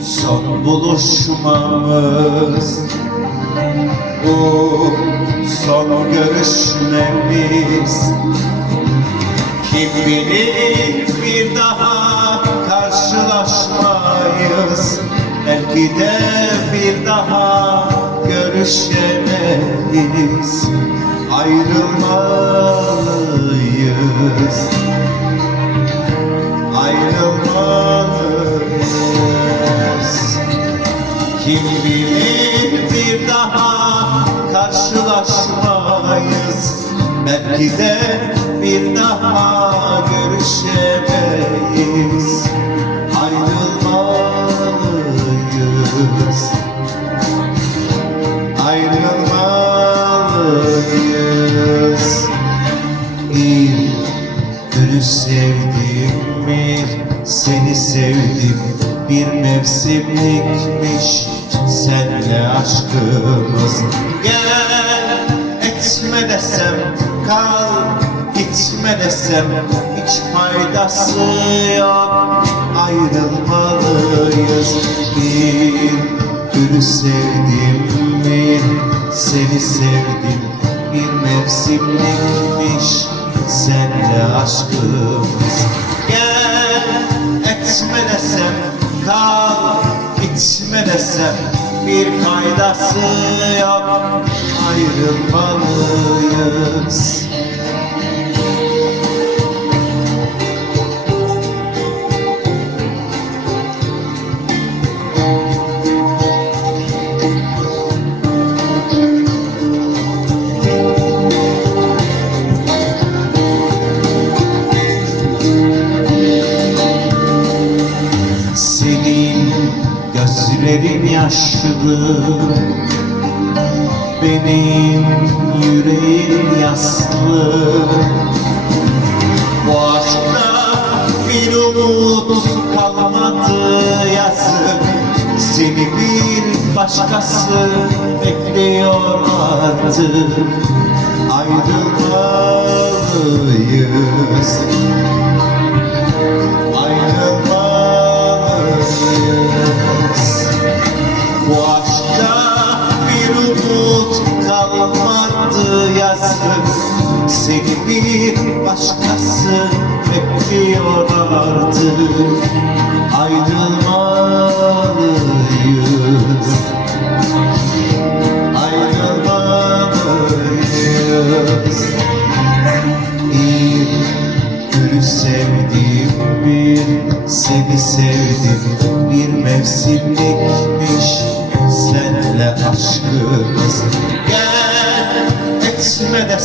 son buluşmamız Bu son görüşmemiz. Kim bilir bir daha karşılaşmayız. Belki de bir daha görüşemeyiz. Ayrılmalıyız Belki de bir daha görüşemeyiz. Ayrılmalıyız. Ayrılmalıyız. Bir günü sevdim mi? Seni sevdim. Bir mevsimlikmiş. Senle aşkımız. Gel etme desem kal gitme desem hiç faydası yok. Ayrılmalıyız. Bir günü sevdim mi? Seni sevdim bir mevsimlikmiş. Senle aşkımız. Gel etme desem kal gitme desem bir faydası yok. Ayrılmalıyız gözlerin yaşlı Benim yüreğim yaslı. Bu aşkta bir umut kalmadı yazık Seni bir başkası bekliyor artık. Ayrılmalıyız Seni bir başkası bekliyor artık. Ayrılmalıyız. Ayrılmalıyız. Bir gülü sevdim bir seni sevdim bir mevsimlikmiş. Senle etme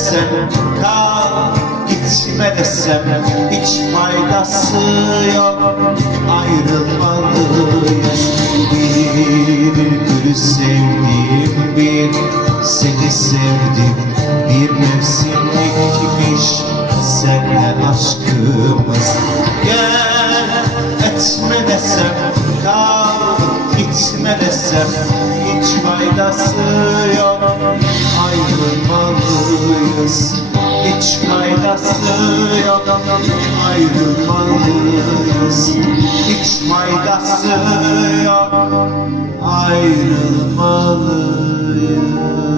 desem kal gitme desem hiç faydası yok. Ayrılmalıyız bir gülü sevdim bir seni sevdim. Bir mevsimlikmiş senle aşkımız. Gel etme desem kal gitme desem hiç faydası yok. Ayrılmalıyız sensiz hiç faydası yok Ayrılmalıyız. Hiç faydası yok Ayrılmalıyız.